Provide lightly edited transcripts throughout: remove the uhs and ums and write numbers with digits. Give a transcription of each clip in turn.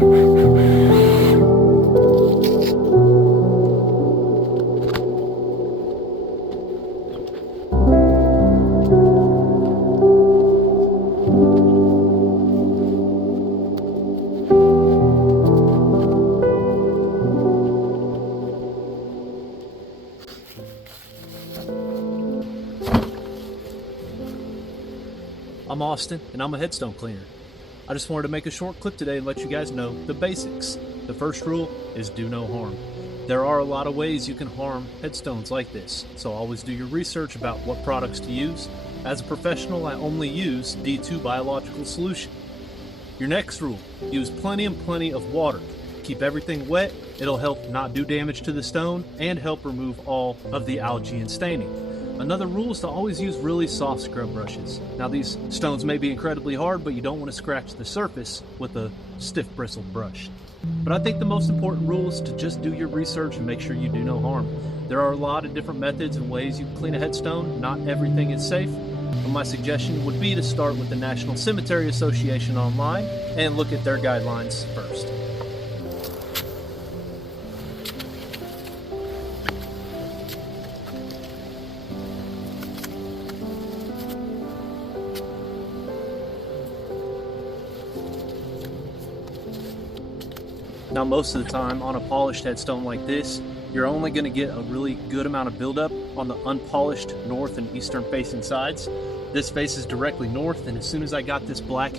I'm Austin, and I'm a headstone cleaner. I just wanted to make a short clip today and let you guys know the basics. The first rule is do no harm. There are a lot of ways you can harm headstones like this, so always do your research about what products to use. As a professional, I only use D2 biological solution. Your next rule, use plenty of water. Keep everything wet, it'll help not do damage to the stone and help remove all of the algae and staining. Another rule is to always use really soft scrub brushes. Now these stones may be incredibly hard, but you don't want to scratch the surface with a stiff bristled brush. But I think the most important rule is to just do your research and make sure you do no harm. There are a lot of different methods and ways you can clean a headstone. Not everything is safe, but my suggestion would be to start with the National Cemetery Association online and look at their guidelines first. Now most of the time on a polished headstone like this, you're only going to get a really good amount of buildup on the unpolished north and eastern facing sides. This faces directly north, and as soon as I got this black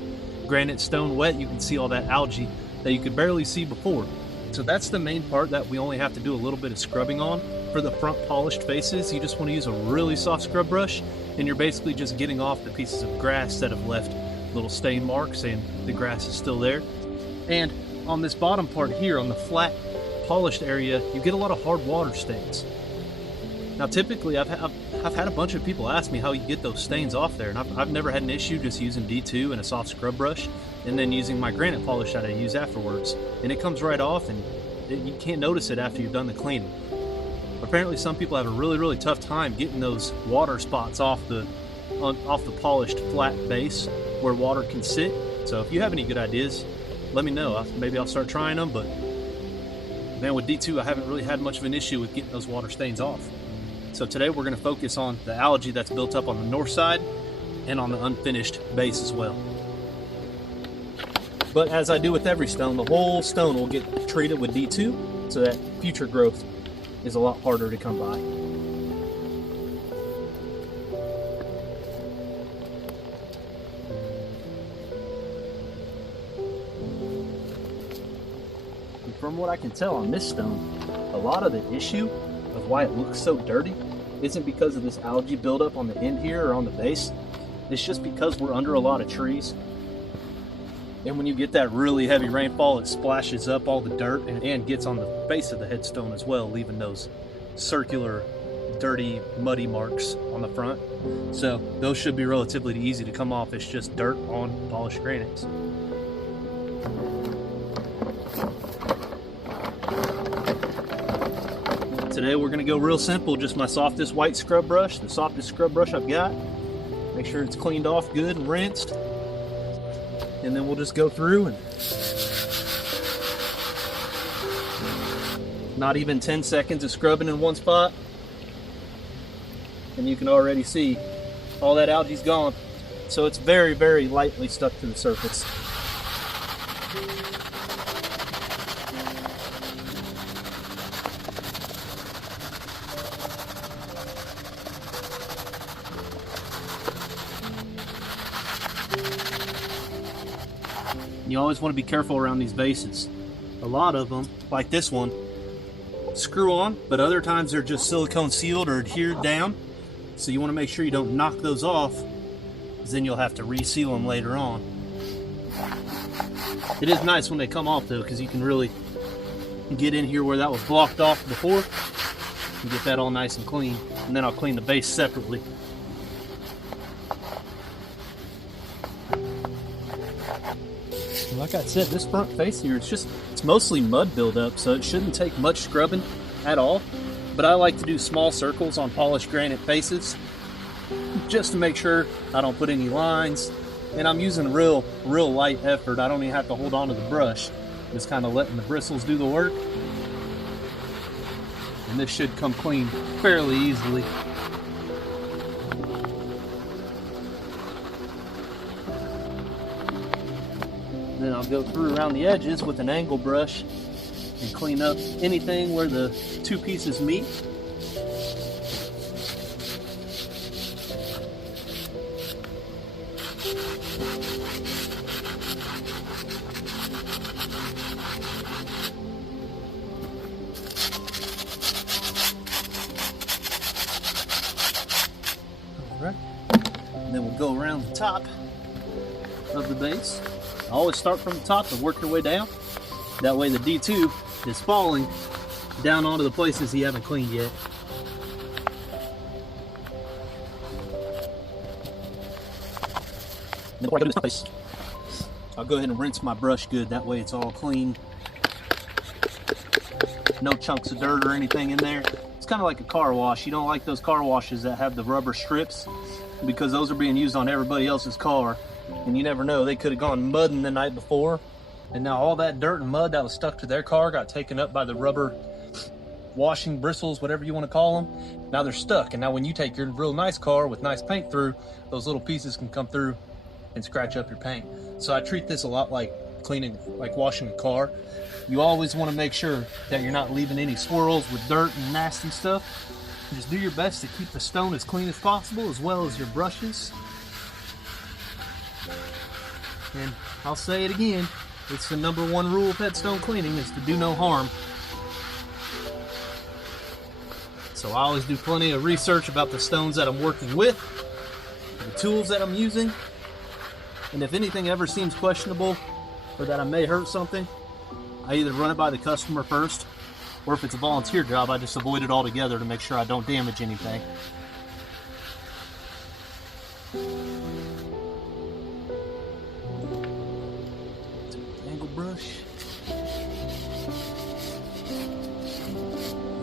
granite stone wet, you can see all that algae that you could barely see before. So that's the main part that we only have to do a little bit of scrubbing on. For the front polished faces, you just want to use a really soft scrub brush, and you're basically just getting off the pieces of grass that have left little stain marks and the grass is still there. And on this bottom part here, on the flat polished area, you get a lot of hard water stains. Now typically I've had a bunch of people ask me how you get those stains off there, and I've never had an issue just using D2 and a soft scrub brush and then using my granite polish that I use afterwards, and it comes right off, and you can't notice it after you've done the cleaning. Apparently some people have a really tough time getting those water spots off the polished flat base where water can sit. So if you have any good ideas, let me know. Maybe I'll start trying them, but man, with D2 I haven't really had much of an issue with getting those water stains off. So today we're going to focus on the algae that's built up on the north side and on the unfinished base as well. But as I do with every stone, the whole stone will get treated with D2 so that future growth is a lot harder to come by. From what I can tell on this stone, a lot of the issue of why it looks so dirty isn't because of this algae buildup on the end here or on the base. It's just because we're under a lot of trees. And when you get that really heavy rainfall, it splashes up all the dirt and gets on the base of the headstone as well, leaving those circular, dirty, muddy marks on the front. So those should be relatively easy to come off. It's just dirt on polished granites. Today we're going to go real simple, just my softest white scrub brush, the softest scrub brush I've got. Make sure it's cleaned off good and rinsed. And then we'll just go through and not even 10 seconds of scrubbing in one spot. And you can already see all that algae's gone. So it's very lightly stuck to the surface. You always want to be careful around these bases. A lot of them, like this one, screw on, but other times they're just silicone sealed or adhered down. So you want to make sure you don't knock those off, because then you'll have to reseal them later on. It is nice when they come off though, because you can really get in here where that was blocked off before and get that all nice and clean. And then I'll clean the base separately. Like I said, this front face here, it's mostly mud buildup, so it shouldn't take much scrubbing at all. But I like to do small circles on polished granite faces just to make sure I don't put any lines. And I'm using real light effort. I don't even have to hold on to the brush. Just kind of letting the bristles do the work. And this should come clean fairly easily. Then I'll go through around the edges with an angle brush and clean up anything where the two pieces meet. Alright, and then we'll go around the top of the base. Always start from the top and work your way down. That way the D2 is falling down onto the places you haven't cleaned yet. And before I go to this place, I'll go ahead and rinse my brush good. That way it's all clean. No chunks of dirt or anything in there. It's kind of like a car wash. You don't like those car washes that have the rubber strips, because those are being used on everybody else's car. And you never know, they could have gone mudding the night before, and now all that dirt and mud that was stuck to their car got taken up by the rubber washing bristles, whatever you want to call them. Now they're stuck, and now when you take your real nice car with nice paint through, those little pieces can come through and scratch up your paint. So I treat this a lot like cleaning, like washing a car. You always want to make sure that you're not leaving any swirls with dirt and nasty stuff. Just do your best to keep the stone as clean as possible, as well as your brushes. And I'll say it again, it's the #1 rule of headstone cleaning, is to do no harm. So I always do plenty of research about the stones that I'm working with, the tools that I'm using, and if anything ever seems questionable or that I may hurt something, I either run it by the customer first, or if it's a volunteer job, I just avoid it altogether to make sure I don't damage anything. Brush.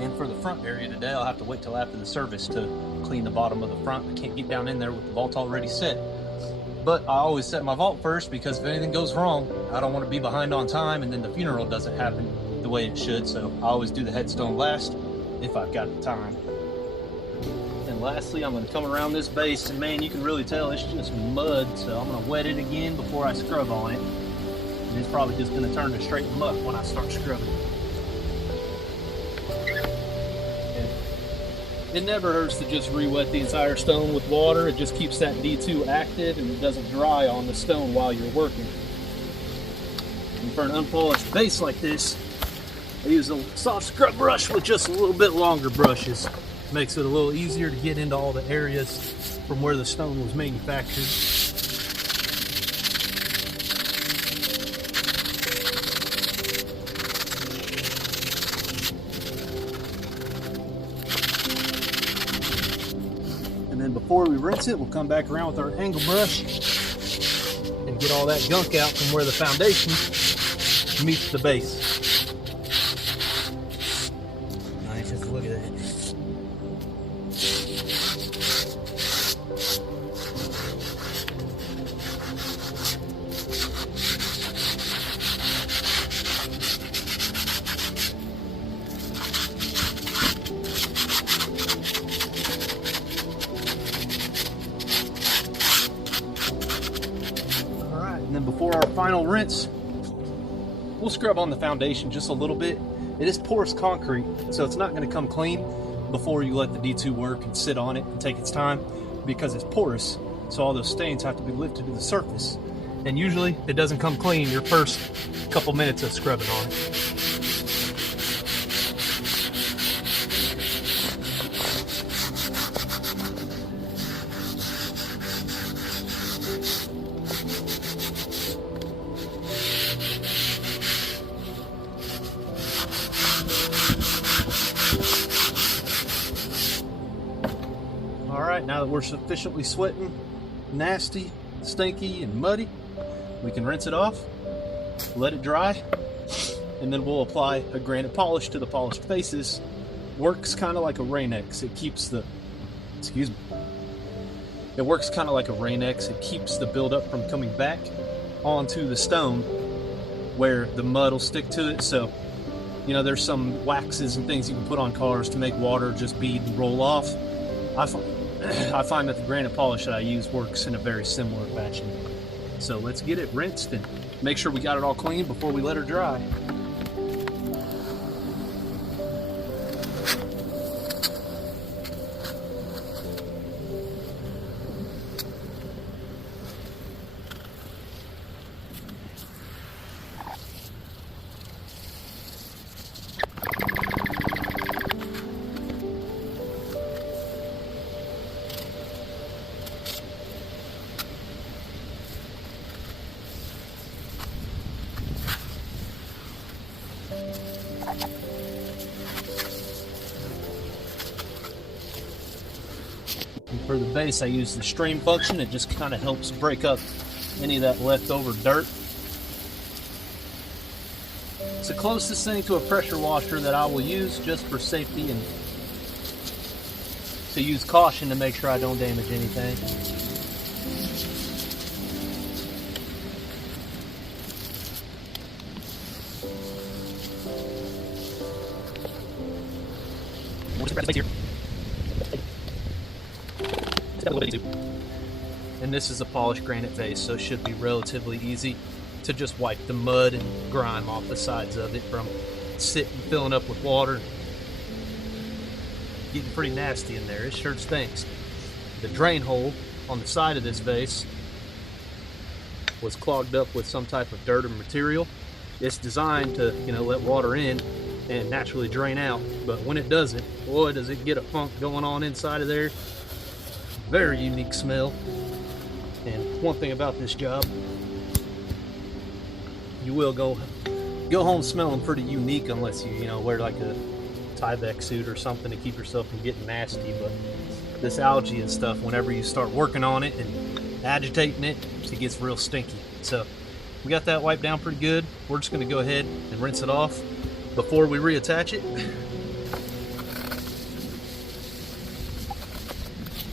And for the front area today, I'll have to wait till after the service to clean the bottom of the front. I can't get down in there with the vault already set. But I always set my vault first, because if anything goes wrong, I don't want to be behind on time and then the funeral doesn't happen the way it should. So I always do the headstone last if I've got the time. And lastly, I'm going to come around this base, and man, you can really tell it's just mud. So I'm going to wet it again before I scrub on it. And it's probably just going to turn to straight muck when I start scrubbing. And it never hurts to just re-wet the entire stone with water. It just keeps that D2 active and it doesn't dry on the stone while you're working. And for an unpolished base like this, I use a soft scrub brush with just a little bit longer brushes. Makes it a little easier to get into all the areas from where the stone was manufactured. And then before we rinse it, we'll come back around with our angle brush and get all that gunk out from where the foundation meets the base. Nice, just look at that. And then before our final rinse, we'll scrub on the foundation just a little bit. It is porous concrete, so it's not going to come clean before you let the D2 work and sit on it and take its time, because it's porous, so all those stains have to be lifted to the surface. And usually it doesn't come clean your first couple minutes of scrubbing on it. Alright, now that we're sufficiently sweating, nasty, stinky, and muddy, we can rinse it off, let it dry, and then we'll apply a granite polish to the polished faces. Works kind of like a Rain-X. It keeps the, it works kind of like a Rain-X. It keeps the buildup from coming back onto the stone where the mud will stick to it. So, you know, there's some waxes and things you can put on cars to make water just bead and roll off. I find that the granite polish that I use works in a very similar fashion. So let's get it rinsed and make sure we got it all clean before we let her dry. And for the base, I use the stream function. It just kind of helps break up any of that leftover dirt. It's the closest thing to a pressure washer that I will use, just for safety and to use caution to make sure I don't damage anything. And this is a polished granite vase, so it should be relatively easy to just wipe the mud and grime off the sides of it from sitting, filling up with water. Getting pretty nasty in there. It sure stinks. The drain hole on the side of this vase was clogged up with some type of dirt or material. It's designed to, you know, let water in and naturally drain out, but when it doesn't, boy, does it get a funk going on inside of there. Very unique smell. And one thing about this job, you will go home smelling pretty unique unless you know, wear like a Tyvek suit or something to keep yourself from getting nasty. But this algae and stuff, whenever you start working on it and agitating it, it gets real stinky. So we got that wiped down pretty good. We're just going to go ahead and rinse it off before we reattach it.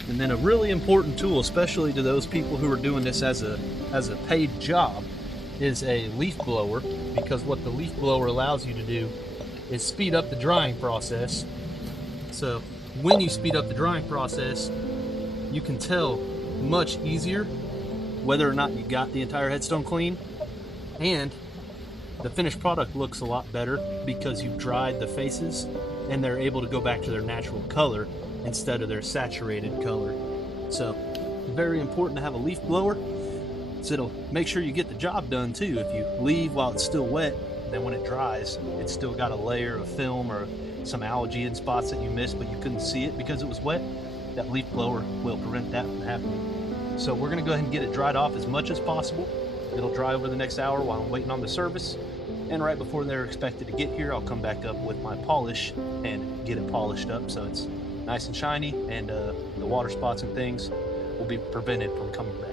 And then a really important tool, especially to those people who are doing this as a paid job, is a leaf blower, because what the leaf blower allows you to do is speed up the drying process. So when you speed up the drying process, you can tell much easier whether or not you got the entire headstone clean, and the finished product looks a lot better because you've dried the faces and they're able to go back to their natural color instead of their saturated color. So very important to have a leaf blower, so it'll make sure you get the job done too. If you leave while it's still wet, then when it dries, it's still got a layer of film or some algae in spots that you missed but you couldn't see it because it was wet. That leaf blower will prevent that from happening. So we're going to go ahead and get it dried off as much as possible. It'll dry over the next hour while I'm waiting on the service. And right before they're expected to get here, I'll come back up with my polish and get it polished up so it's nice and shiny, and the water spots and things will be prevented from coming back.